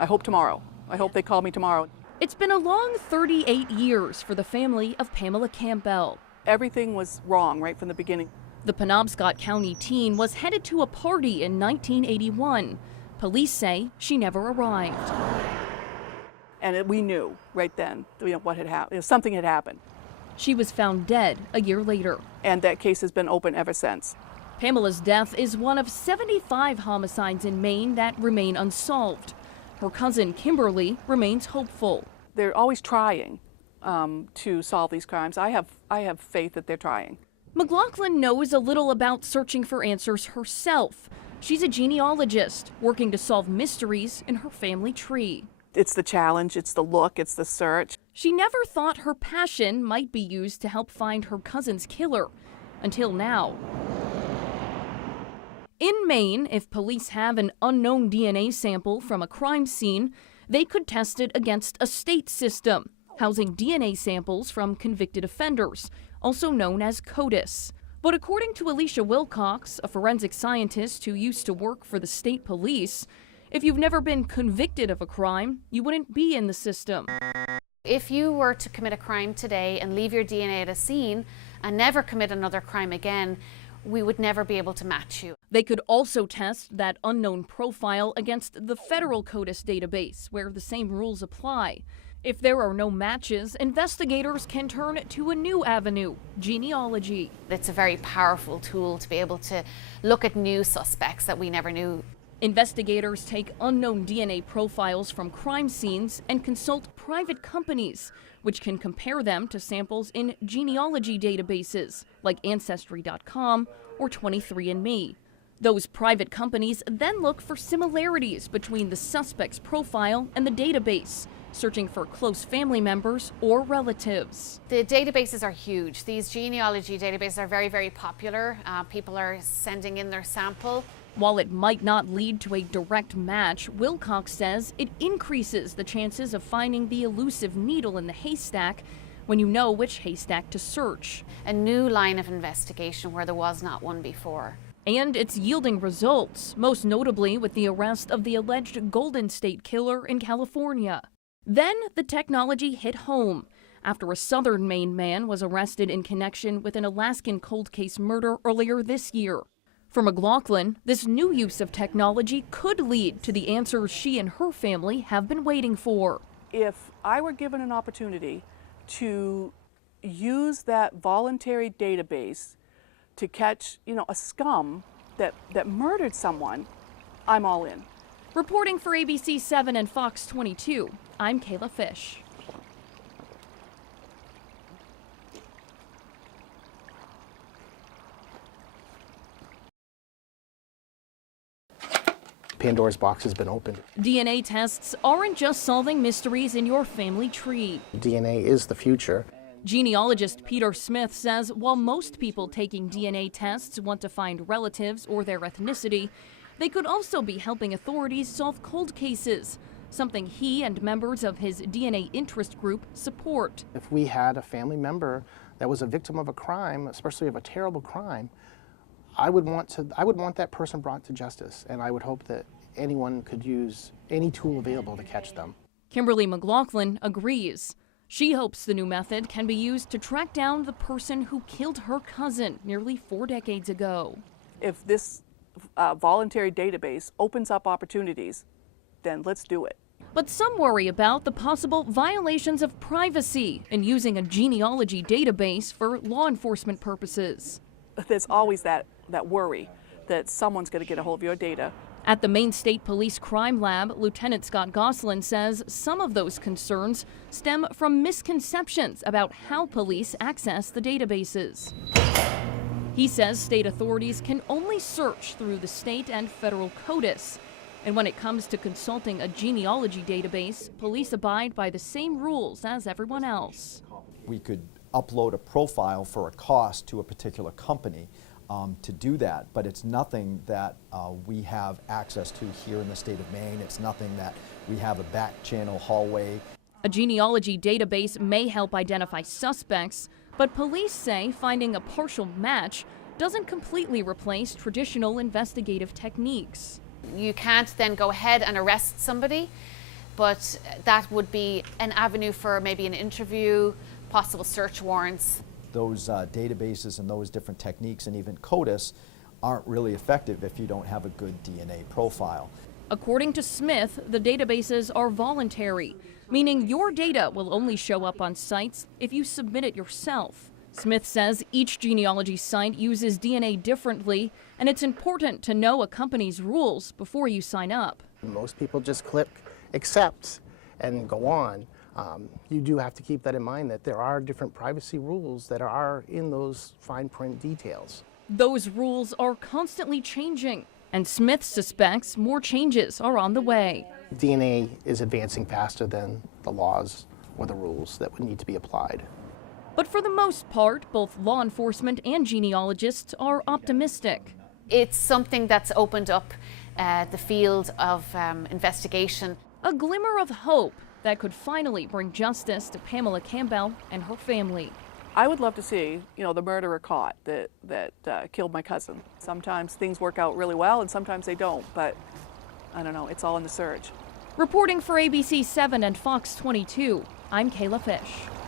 I hope tomorrow. I hope they call me tomorrow. It's been a long 38 years for the family of Pamela Campbell. Everything was wrong right from the beginning. The Penobscot County teen was headed to a party in 1981. Police say she never arrived. And we knew right then, what had happened. Something had happened. She was found dead a year later. And that case has been open ever since. Pamela's death is one of 75 homicides in Maine that remain unsolved. Her cousin Kimberly remains hopeful. They're always trying to solve these crimes. I have faith that they're trying. McLaughlin knows a little about searching for answers herself. She's a genealogist working to solve mysteries in her family tree. It's the challenge, it's the look, it's the search. She never thought her passion might be used to help find her cousin's killer, until now. In Maine, if police have an unknown DNA sample from a crime scene, they could test it against a state system, housing DNA samples from convicted offenders, also known as CODIS. But according to Alicia Wilcox, a forensic scientist who used to work for the state police, if you've never been convicted of a crime, you wouldn't be in the system. If you were to commit a crime today and leave your DNA at a scene and never commit another crime again, we would never be able to match you. They could also test that unknown profile against the federal CODIS database, where the same rules apply. If there are no matches, investigators can turn to a new avenue, genealogy. It's a very powerful tool to be able to look at new suspects that we never knew. Investigators take unknown DNA profiles from crime scenes and consult private companies, which can compare them to samples in genealogy databases like Ancestry.com or 23andMe. Those private companies then look for similarities between the suspect's profile and the database, searching for close family members or relatives. The databases are huge. These genealogy databases are very, very popular. People are sending in their sample. While it might not lead to a direct match, Wilcox says it increases the chances of finding the elusive needle in the haystack when you know which haystack to search. A new line of investigation where there was not one before. And it's yielding results, most notably with the arrest of the alleged Golden State Killer in California. Then the technology hit home after a southern Maine man was arrested in connection with an Alaskan cold case murder earlier this year. For McLaughlin, this new use of technology could lead to the answers she and her family have been waiting for. If I were given an opportunity to use that voluntary database to catch, a scum that murdered someone, I'm all in. Reporting for ABC 7 and Fox 22, I'm Kayla Fish. Pandora's box has been opened. DNA tests aren't just solving mysteries in your family tree. DNA is the future. Genealogist Peter Smith says while most people taking DNA tests want to find relatives or their ethnicity, they could also be helping authorities solve cold cases, something he and members of his DNA interest group support. If we had a family member that was a victim of a crime, especially of a terrible crime, I would want that person brought to justice, and I would hope that anyone could use any tool available to catch them. Kimberly McLaughlin agrees. She hopes the new method can be used to track down the person who killed her cousin nearly 4 decades ago. If this voluntary database opens up opportunities, then let's do it. But some worry about the possible violations of privacy in using a genealogy database for law enforcement purposes. There's always that worry that someone's going to get a hold of your data. At the Maine State Police Crime Lab, Lieutenant Scott Goslin says some of those concerns stem from misconceptions about how police access the databases. He says state authorities can only search through the state and federal CODIS. And when it comes to consulting a genealogy database, police abide by the same rules as everyone else. We could upload a profile for a cost to a particular company to do that, but it's nothing that we have access to here in the state of Maine. It's nothing that we have a back channel hallway. A genealogy database may help identify suspects, but police say finding a partial match doesn't completely replace traditional investigative techniques. You can't then go ahead and arrest somebody but that would be an avenue for maybe an interview, possible search warrants. Those databases and those different techniques and even CODIS aren't really effective if you don't have a good DNA profile. According to Smith, the databases are voluntary, meaning your data will only show up on sites if you submit it yourself. Smith says each genealogy site uses DNA differently, and it's important to know a company's rules before you sign up. Most people just click accept and go on. You do have to keep that in mind, that there are different privacy rules that are in those fine print details. Those rules are constantly changing, and Smith suspects more changes are on the way. DNA is advancing faster than the laws or the rules that would need to be applied. But for the most part, both law enforcement and genealogists are optimistic. It's something that's opened up the field of investigation. A glimmer of hope that could finally bring justice to Pamela Campbell and her family. I would love to see, the murderer caught that killed my cousin. Sometimes things work out really well and sometimes they don't, but I don't know, it's all in the search. Reporting for ABC 7 and Fox 22, I'm Kayla Fish.